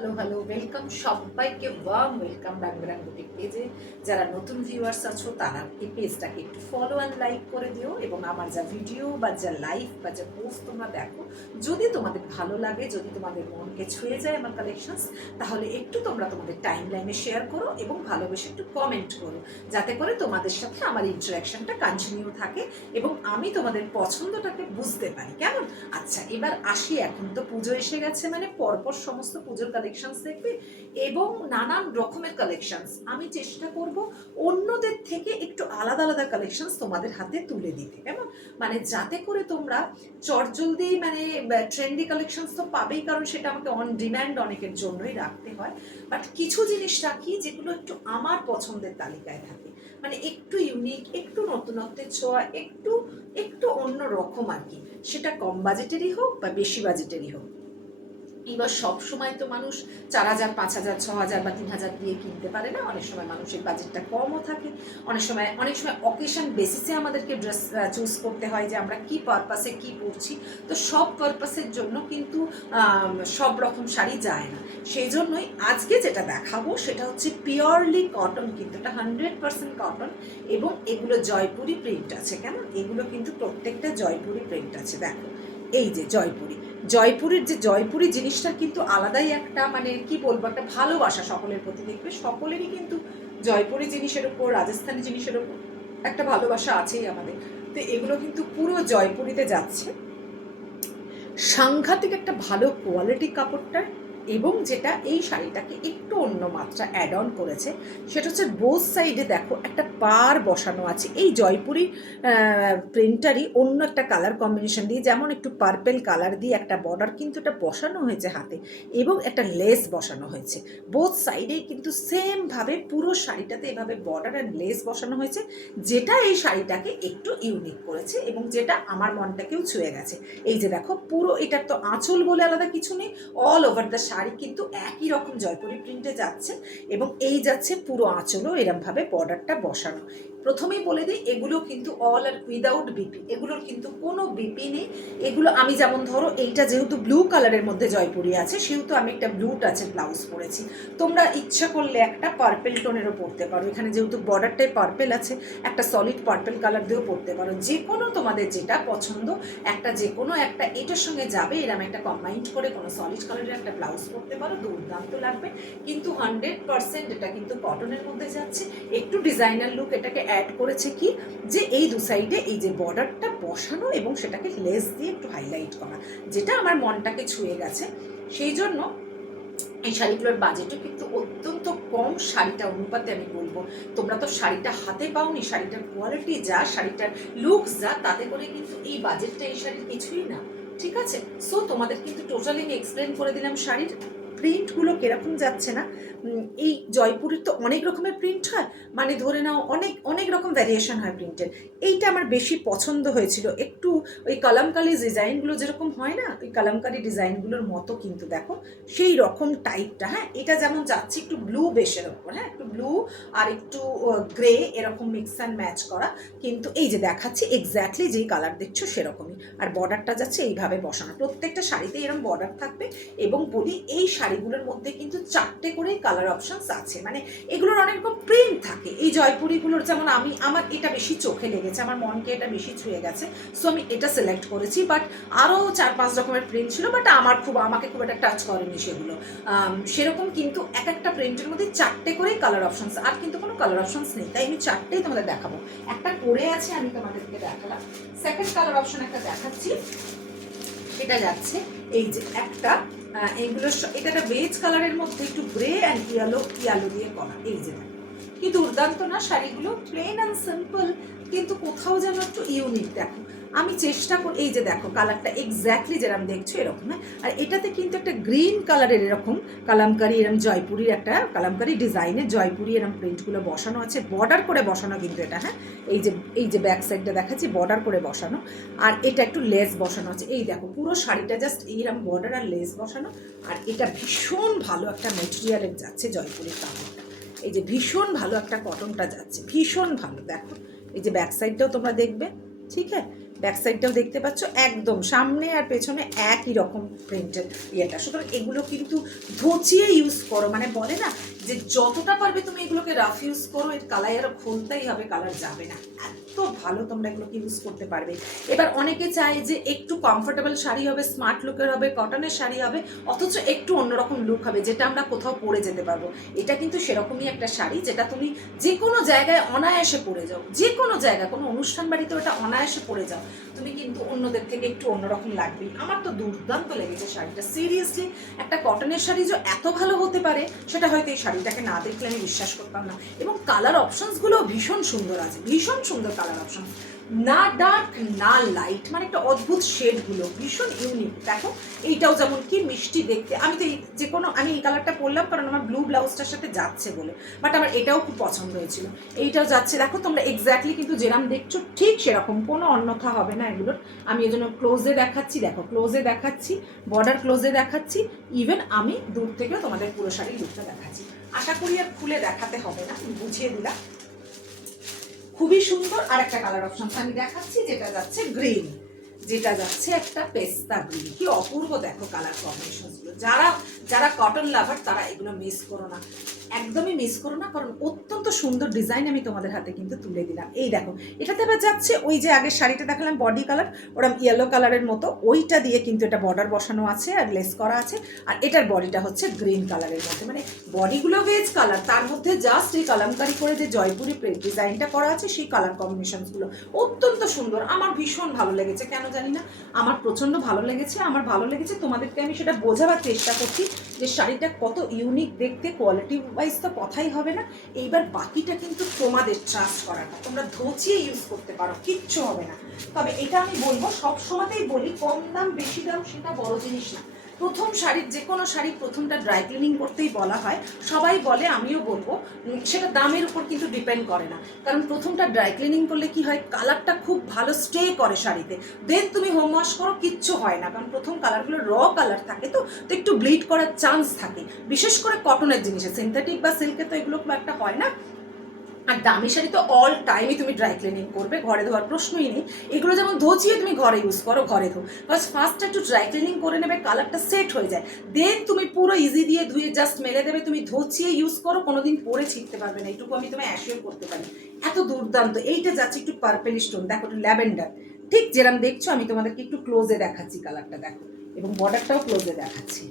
Hello hello welcome সবাইকে warm welcome ব্যাংবেরাং boutique পেজে। যারা নতুন ভিউয়ার্স আছো তারা এই পেজটাকে একটু ফলো অ্যান্ড লাইক করে দিও, এবং আমার যা ভিডিও বা যা লাইভ বা যা পোস্ট তোমরা দেখো, যদি তোমাদের ভালো লাগে, যদি তোমাদের মনকে ছুঁয়ে যায় আমার কালেকশনস, তাহলে একটু তোমরা তোমাদের টাইম লাইনে শেয়ার করো এবং ভালোবেসে একটু কমেন্ট করো, যাতে করে তোমাদের সাথে আমার ইন্টারাকশনটা কন্টিনিউ থাকে এবং আমি তোমাদের পছন্দটাকে বুঝতে পারি। কেমন? আচ্ছা, এবার আসি। এখন তো পুজো এসে গেছে, মানে পরপর সমস্ত পুজোর কালেকশনস দেখবে এবং নানান রকমের কালেকশনস। আমি চেষ্টা করব অন্যদের থেকে একটু আলাদা আলাদা কালেকশনস তোমাদের হাতে তুলে দিতে। কেমন? মানে যাতে করে তোমরা চটজলদি মানে ট্রেন্ডি কালেকশনস তো পাবেই, কারণ সেটা আমাকে অন ডিম্যান্ড অনেকের জন্যই রাখতে হয়। বাট কিছু জিনিস রাখি যেগুলো একটু আমার পছন্দের তালিকায় থাকে, মানে একটু ইউনিক, একটু নতুনত্বের ছোঁয়া, একটু একটু অন্য রকম আর কি। সেটা কম বাজেটেরই হোক বা বেশি বাজেটেরই হোক। এবার সব সময় তো মানুষ 4,000, 5,000, 6,000 বা 3,000 দিয়ে কিনতে পারে না। অনেক সময় মানুষের বাজেটটা কমও থাকে। অনেক সময় অকেশন বেসিসে আমাদেরকে ড্রেস চুজ করতে হয় যে আমরা কি পারপাসে কি পরছি। তো সব পারপাসের জন্য কিন্তু সব রকম শাড়ি যায় না। সেই জন্যই আজকে যেটা দেখাবো সেটা হচ্ছে পিওরলি কটন, কিন্তু এটা 100% কটন, এবং এগুলো জয়পুরি প্রিন্ট আছে। কেমন? এগুলো কিন্তু প্রত্যেকটা জয়পুরি প্রিন্ট আছে। দেখো, এই যে জয়পুরের যে জয়পুরি জিনিসটার কিন্তু আলাদাই একটা, মানে কি বলবো, একটা ভালোবাসা সকলের প্রতি। দেখবে সকলেরই কিন্তু জয়পুরি জিনিসের উপর, রাজস্থানী জিনিসের উপর একটা ভালোবাসা আছেই আমাদের। তো এগুলো কিন্তু পুরো জয়পুরিতে যাচ্ছে। সাংঘাতিক একটা ভালো কোয়ালিটি কাপড়টার, এবং যেটা এই শাড়িটাকে একটু অন্য মাত্রা অ্যাড অন করেছে সেটা হচ্ছে বোথ সাইডে দেখো একটা পার বসানো আছে। এই জয়পুরি প্রিন্টারই অন্য একটা কালার কম্বিনেশন দিয়ে, যেমন একটু পার্পেল কালার দিয়ে একটা বর্ডার কিন্তু এটা বসানো হয়েছে হাতে, এবং একটা লেস বসানো হয়েছে বোথ সাইডেই, কিন্তু সেমভাবে পুরো শাড়িটাতে এভাবে বর্ডার অ্যান্ড লেস বসানো হয়েছে, যেটা এই শাড়িটাকে একটু ইউনিক করেছে এবং যেটা আমার মনটাকেও ছুঁয়ে গেছে। এই যে দেখো, পুরো এটার তো আঁচল বলে আলাদা কিছু নেই, অল ওভার দ্য শাড়ি কিন্তু একই রকম জয়পুরি প্রিন্টে যাচ্ছে, এবং এই যাচ্ছে পুরো আঁচলও এরমভাবে বর্ডারটা বসানো। প্রথমেই বলে দিই, এগুলো কিন্তু অল আর উইদাউট বিপি, এগুলোর কিন্তু কোনো বিপি নেই। এগুলো আমি যেমন ধরো এইটা যেহেতু ব্লু কালারের মধ্যে জয়পুরি আছে, সেহেতু আমি একটা ব্লু টাচের ব্লাউজ পরেছি। তোমরা ইচ্ছা করলে একটা পার্পেল টোনেরও পরতে পারো, এখানে যেহেতু বর্ডারটাই পার্পেল আছে, একটা সলিড পার্পেল কালার দিয়েও পরতে পারো। যে কোনো তোমাদের যেটা পছন্দ, একটা যে কোনো একটা এটার সঙ্গে যাবে এরম একটা কম্বাইন্ড করে কোনো সলিড কালারের একটা ব্লাউজ পরতে পারো, দুর্দান্ত লাগবে। কিন্তু 100% এটা কিন্তু কটনের মধ্যে যাচ্ছে। একটু ডিজাইনার লুক এটাকে অ্যাড করেছে কি, যে এই দু সাইডে এই যে বর্ডারটা বসানো এবং সেটাকে লেস দিয়ে একটু হাইলাইট করা, যেটা আমার মনটাকে ছুঁয়ে গেছে। সেই জন্য এই শাড়িগুলোর বাজেটও কিন্তু অত্যন্ত কম। শাড়িটা অনুপাতে আমি বলবো, তোমরা তো শাড়িটা হাতে পাওনি, শাড়িটার কোয়ালিটি যা, শাড়িটার লুকস যা, তাতে করে কিন্তু এই বাজেটটা এই শাড়ির কিছুই না। ঠিক আছে? সো তোমাদের কিন্তু টোটালি আমি এক্সপ্লেন করে দিলাম শাড়ির প্রিন্টগুলো কিরকম যাচ্ছে না। এই জয়পুরের তো অনেক রকমের প্রিন্ট হয়, মানে ধরে নাও অনেক অনেক রকম ভ্যারিয়েশন হয় প্রিন্টের। এইটা আমার বেশি পছন্দ হয়েছিল, একটু ওই কালামকারি ডিজাইনগুলো যেরকম হয় না, ওই কালামকারি ডিজাইনগুলোর মতো কিন্তু দেখো সেই রকম টাইপটা। হ্যাঁ, এটা যেমন যাচ্ছে একটু ব্লু বেশের ওপর, হ্যাঁ একটু ব্লু আর একটু গ্রে, এরকম মিক্স অ্যান্ড ম্যাচ করা, কিন্তু এই যে দেখাচ্ছি এক্স্যাক্টলি যেই কালার দেখছো সেরকমই। আর বর্ডারটা যাচ্ছে এইভাবে বসানো, প্রত্যেকটা শাড়িতে এরকম বর্ডার থাকবে। এবং বলি, এই শাড়িগুলোর মধ্যে কিন্তু 4টে করেই কালার অপশানস আছে, মানে এগুলোর অনেক রকম প্রিন্ট থাকে। এই জয়পুরিগুলোর যেমন আমার এটা বেশি চোখে লেগেছে, আমার মনকে এটা বেশি ছুঁয়ে গেছে, সো আমি এটা সিলেক্ট করেছি। বাট আরও 4-5 রকমের প্রিন্ট ছিল, বাট আমাকে খুব একটা টাচ করেনি সেগুলো। সেরকম কিন্তু এক একটা প্রিন্টের মধ্যে 4টে করেই কালার অপশানস, আর কিন্তু কোনো কালার অপশানস নেই, তাই আমি 4টেই তোমাদের দেখাবো। একটা পরে আছে, আমি তোমাদেরকে দেখালাম। সেকেন্ড কালার অপশান একটা দেখাচ্ছি, এটা যাচ্ছে এই যে একটা এইগুলো, এটা একটা বেজ কালারের মধ্যে একটু গ্রে অ্যান্ড ইয়ালো দিয়ে করা। এই যে কি দুর্দান্ত না শাড়িগুলো, প্লেন অ্যান্ড সিম্পল, কিন্তু কোথাও যেন একটু ইউনিক। দেখো, আমি চেষ্টা করি, এই যে দেখো কালারটা এক্স্যাক্টলি যেরকম দেখছো এরকম। হ্যাঁ, আর এটাতে কিন্তু একটা গ্রিন কালারের এরকম কালামকারি, এরকম জয়পুরির একটা কালামকারি ডিজাইনের জয়পুরি এরকম প্রিন্টগুলো বসানো আছে, বর্ডার করে বসানো কিন্তু এটা। হ্যাঁ, এই যে ব্যাক সাইডটা দেখাচ্ছি বর্ডার করে বসানো, আর এটা একটু লেস বসানো আছে। এই দেখো পুরো শাড়িটা জাস্ট এইরকম বর্ডার আর লেস বসানো, আর এটা ভীষণ ভালো একটা মেটেরিয়ালের যাচ্ছে জয়পুরের কাপড়টা। এই যে ভীষণ ভালো একটা কটনটা যাচ্ছে, ভীষণ ভালো। দেখো এই যে ব্যাক সাইডটাও তোমরা দেখবে, ঠিক আছে? ব্যাক সাইডটাও দেখতে পাচ্ছ, একদম সামনে আর পেছনে একই রকম প্রিন্টের ইয়েটা। সুতরাং এগুলো কিন্তু ধচিয়ে ইউজ করো, মানে বলে না যে যতটা পারবে তুমি এগুলোকে রাফ ইউজ করো, এর কালার খুলতেই হবে, কালার যাবে না, এত ভালো তোমরা এগুলোকে ইউজ করতে পারবে। এবার অনেকে চায় যে একটু কমফোর্টেবল শাড়ি হবে, স্মার্ট লুকের হবে, কটনের শাড়ি হবে, অথচ একটু অন্যরকম লুক হবে, যেটা আমরা কোথাও পরে যেতে পারবো। এটা কিন্তু সেরকমই একটা শাড়ি যেটা তুমি যে কোনো জায়গায় অনায়াসে পরে যাও, যে কোনো জায়গায়, কোনো অনুষ্ঠান বাড়িতেও এটা অনায়াসে পরে যাও, তুমি কিন্তু অন্যদের থেকে একটু অন্যরকম লাগবেই। আমার তো দুর্দান্ত লেগেছে শাড়িটা, সিরিয়াসলি একটা কটনের শাড়ি যে এত ভালো হতে পারে সেটা হয়তো এই শাড়িটাকে না দেখলে আমি বিশ্বাস করতাম না। এবং কালার অপশনসগুলো ভীষণ সুন্দর আছে, ভীষণ সুন্দর কালার অপশন, না ডার্ক না লাইট, মানে একটা অদ্ভুত শেডগুলো ভীষণ ইউনিক। দেখো এইটাও যেমন কি মিষ্টি দেখতে, আমি তো যে কোনো আমি এই কালারটা পরলাম কারণ আমার ব্লু ব্লাউজটার সাথে যাচ্ছে বলে, বাট আমার এটাও খুব পছন্দ হয়েছিল, এইটাও যাচ্ছে। দেখো তোমরা এক্স্যাক্টলি কিন্তু যেরকম দেখছো ঠিক সেরকম, কোনো অন্যথা হবে না এগুলোর। আমি এই জন্য ক্লোজে দেখাচ্ছি, দেখো ক্লোজে দেখাচ্ছি, বর্ডার ক্লোজে দেখাচ্ছি, ইভেন আমি দূর থেকেও তোমাদের পুরো শাড়ির লুকটা দেখাচ্ছি। আশা করি আর খুলে দেখাতে হবে না, বুঝিয়ে দিলাম। খুবই সুন্দর। আর একটা কালার অপশন আমি দেখাচ্ছি, যেটা যাচ্ছে গ্রিন, যেটা যাচ্ছে একটা পেস্তা গ্রিন, কি অপূর্ব দেখো কালার কম্বিনেশনগুলো। যারা যারা কটন লাভার তারা এগুলো মিস করো না, একদমই মিস করো না, কারণ অত্যন্ত সুন্দর ডিজাইন আমি তোমাদের হাতে কিন্তু তুলে দিলাম। এই দেখো এটাতে আবার যাচ্ছে ওই যে আগের শাড়িটা দেখালাম বডি কালার ওরকম ইয়েলো কালারের মতো, ওইটা দিয়ে কিন্তু এটা বর্ডার বসানো আছে আর লেস করা আছে, আর এটার বডিটা হচ্ছে গ্রিন কালারের মধ্যে, মানে বডিগুলো ভেজ কালার, তার মধ্যে জাস্ট এই কালামকারি করে যে জয়পুরি ডিজাইনটা করা আছে সেই কালার কম্বিনেশনসগুলো অত্যন্ত সুন্দর। আমার ভীষণ ভালো লেগেছে, কেন জানি না আমার প্রচণ্ড ভালো লেগেছে। আমার ভালো লেগেছে, তোমাদেরকে আমি সেটা বোঝাবার চেষ্টা করছি যে শাড়িটা কত ইউনিক দেখতে, কোয়ালিটি ওয়াইজ তো কথাই হবে না। এইবার বাকিটা কিন্তু তোমাদের ট্রাস্ট করাটা, তোমরা ধচিয়ে ইউজ করতে পারো, কিচ্ছু হবে না। তবে এটা আমি বলবো, সব সময়তেই বলি, কম দাম বেশি দাম সেটা বড় জিনিস না। প্রথম শাড়ির, যে কোনো শাড়ি প্রথমটা ড্রাই ক্লিনিং করতেই বলা হয়, সবাই বলে, আমিও বলবো, সেটা দামের উপর কিন্তু ডিপেন্ড করে না। কারণ প্রথমটা ড্রাই ক্লিনিং করলে কি হয়, কালারটা খুব ভালো স্টে করে শাড়িতে, দেন তুমি হোম ওয়াশ করো, কিচ্ছু হয় না, কারণ প্রথম কালারগুলো র কালার থাকে, তো একটু ব্লিড করার চান্স থাকে, বিশেষ করে কটনের জিনিসে। সিনথেটিক বা সিল্কে তো এগুলো খুব একটা হয় না। আর দামি শাড়ি তো অল টাইমই তুমি ড্রাই ক্লিনিং করবে, ঘরে ধোয়ার প্রশ্নই নেই। এগুলো যেমন ধচিয়ে তুমি ঘরে ইউজ করো, ঘরে ধো, ফার্স্ট একটু ড্রাই ক্লিনিং করে নেবে, কালারটা সেট হয়ে যায়, দেন তুমি পুরো ইজি দিয়ে ধুয়ে জাস্ট মেলে দেবে। তুমি ধচিয়ে ইউজ করো, কোনোদিন পরে ছিটতে পারবে না, এইটুকু আমি তোমায় অ্যাসিওর করতে পারি। এত দুর্দান্ত। এইটা যাচ্ছে একটু পার্পেল স্টোন, দেখো একটু ল্যাভেন্ডার, ঠিক যেরকম দেখছো। আমি তোমাদেরকে একটু ক্লোজে দেখাচ্ছি কালারটা, দেখো, এবং বর্ডারটাও ক্লোজে দেখাচ্ছি।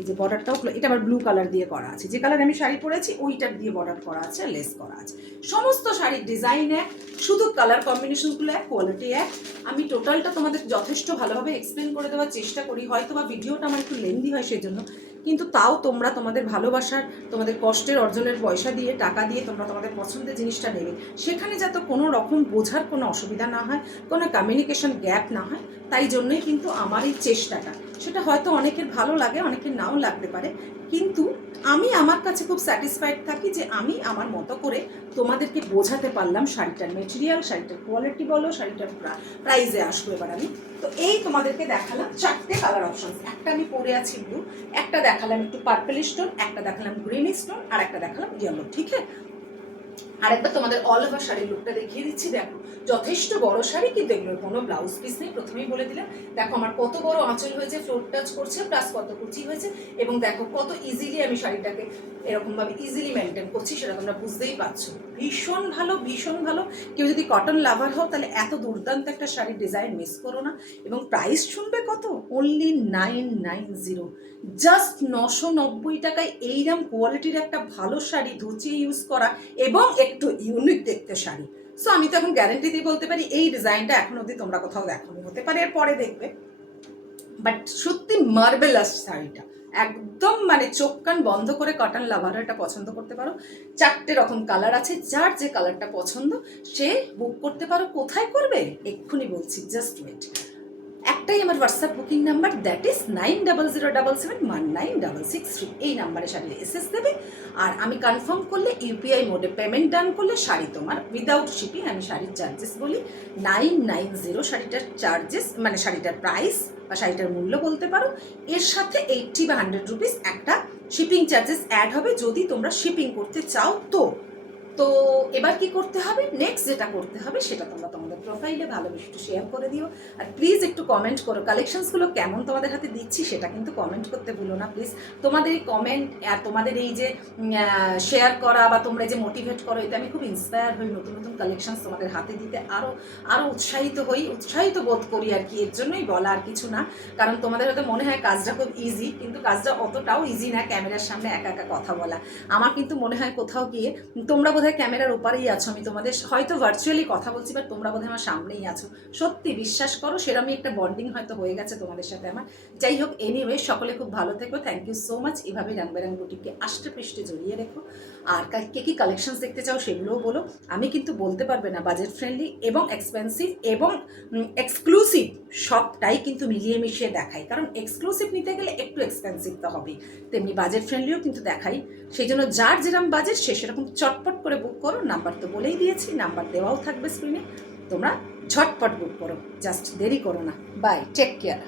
এই যে বর্ডারটাও, এটা আবার ব্লু কালার দিয়ে করা আছে, যে কালার আমি শাড়ি পরেছি ওইটার দিয়ে বর্ডার করা আছে, লেস করা আছে। সমস্ত শাড়ির ডিজাইন এক, শুধু কালার কম্বিনেশনগুলো এক, কোয়ালিটি এক। আমি টোটালটা তোমাদের যথেষ্ট ভালোভাবে এক্সপ্লেন করে দেওয়ার চেষ্টা করি, হয়তো বা ভিডিওটা আমার একটু লেন্দি হয় সেই জন্য, কিন্তু তাও তোমরা তোমাদের ভালোবাসার, তোমাদের কষ্টের অর্জনের পয়সা দিয়ে, টাকা দিয়ে তোমরা তোমাদের পছন্দের জিনিসটা নেবে, সেখানে যাতে কোনো রকম বোঝার কোনো অসুবিধা না হয়, কোনো কমিউনিকেশন গ্যাপ না হয়, তাই জন্যই কিন্তু আমার এই চেষ্টাটা। সেটা হয়তো অনেকের ভালো লাগে, অনেকের নাও লাগতে পারে, কিন্তু আমি আমার কাছে খুব স্যাটিসফাইড থাকি যে আমি আমার মতো করে তোমাদেরকে বোঝাতে পারলাম শাড়িটার মেটেরিয়াল, শাড়িটার কোয়ালিটি বলো, শাড়িটার প্রাইসে আসবো এবার আমি। তো এই তোমাদেরকে দেখালাম চারটে কালার অপশন, একটা আমি পরে আছি ব্লু, একটা দেখালাম একটু পার্পল স্টোন, একটা দেখালাম গ্রিন স্টোন, আর একটা দেখালাম ইয়েলো। ঠিক আছে, আরেকবার তোমাদের অল ওভার শাড়ির লুকটা দেখিয়ে দিচ্ছি। দেখো যথেষ্ট বড় শাড়ি, কিন্তু এগুলোর কোনো ব্লাউজ পিস নেই, প্রথমেই বলে দিলাম। দেখো আমার কত বড় আঁচল হয়েছে, ফ্লোর টাচ করছে, প্লাস কত কুচি হয়েছে, এবং দেখো কত ইজিলি আমি শাড়িটাকে এরকমভাবে ইজিলি মেনটেন করছি, সেটা তোমরা বুঝতেই পারছো। ভীষণ ভালো, ভীষণ ভালো। কেউ যদি কটন লাভার হও তাহলে এত দুর্দান্ত একটা শাড়ির ডিজাইন মিস করো না। এবং প্রাইস শুনবে কত, অনলি 990, জাস্ট 990 টাকায় এইরকম কোয়ালিটির একটা ভালো শাড়ি ধুচিয়ে ইউজ করা এবং একটু ইউনিক দেখতে শাড়ি। সো আমি তো এখন গ্যারেন্টি দিয়ে বলতে পারি এই ডিজাইনটা এখন অবধি তোমরা কোথাও দেখোনি, হতে পারে এর পরে দেখবে, বাট সত্যি মার্বেলাস শাড়িটা একদম, মানে চোখ কান বন্ধ করে কটন লাভাররা এটা পছন্দ করতে পারো। চারটে রকম কালার আছে, যার যে কালারটা পছন্দ সে বুক করতে পারো। কোথায় করবে এক্ষুনি বলছি, জাস্ট ওয়েট। একটাই আমার WhatsApp booking number, that is 9007719663। এই নাম্বারে শাড়ির এসএস দেবে, আর আমি কনফার্ম করলে ইউপিআই মোডে পেমেন্ট ডান করলে শাড়ি তোমার উইদাউট শিপিং। আমি শাড়ির চার্জেস বলি 990, শাড়িটার চার্জেস মানে শাড়িটার প্রাইস বা শাড়িটার মূল্য বলতে পারো। এর সাথে 80 বা 100 রুপিস একটা শিপিং চার্জেস অ্যাড হবে যদি তোমরা শিপিং করতে চাও। তো তো এবার কি করতে হবে, নেক্সট যেটা করতে হবে সেটা তোমরা তোমাদের প্রোফাইলে ভালোবেসে একটু শেয়ার করে দিও, আর প্লিজ একটু কমেন্ট করো কালেকশনসগুলো কেমন তোমাদের হাতে দিচ্ছি সেটা কিন্তু কমেন্ট করতে ভুলো না প্লিজ। তোমাদের এই কমেন্ট আর তোমাদের এই যে শেয়ার করা বা তোমরা যে মোটিভেট করো, এতে আমি খুব ইন্সপায়ার হই নতুন নতুন কালেকশনস তোমাদের হাতে দিতে আরও উৎসাহিত বোধ করি আর কি। এর জন্যই বলা, আর কিছু না। কারণ তোমাদের হয়তো মনে হয় কাজটা খুব ইজি, কিন্তু কাজটা অতটাও ইজি না ক্যামেরার সামনে একা একা কথা বলা। আমার কিন্তু মনে হয় কোথাও গিয়ে তোমরা বোধহয় ক্যামেরার ওপারেই আছো, আমি তোমাদের হয়তো ভার্চুয়ালি কথা বলছি, বাট তোমরা বোধহয় আমার সামনেই আছো। সত্যি বিশ্বাস করো, সেরকমই একটা বন্ডিং হয়তো হয়ে গেছে তোমাদের সাথে আমার। যাই হোক, এনিওয়ে সকলে খুব ভালো থেকো, থ্যাংক ইউ সো মাচ। এভাবে রং বেরং বুটিককে আষ্টে পৃষ্ঠে জড়িয়ে রেখো। আর কে কী কালেকশনস দেখতে চাও সেগুলোও বলো। আমি কিন্তু বলতে পারবে না, বাজেট ফ্রেন্ডলি এবং এক্সপেন্সিভ এবং এক্সক্লুসিভ সবটাই কিন্তু মিলিয়ে মিশিয়ে দেখাই। কারণ এক্সক্লুসিভ নিতে গেলে একটু এক্সপেন্সিভ তো হবেই, তেমনি বাজেট ফ্রেন্ডলিও কিন্তু দেখাই। সেই জন্য যার যেরকম বাজেট সে সেরকম চটপট করে বুক করো। নাম্বার তো বলেই দিয়েছি, নাম্বার দেওয়াও থাকবে স্ক্রিনে, তোমরা ঝটপট বুক করো, জাস্ট দেরি করো না। Bye, take care.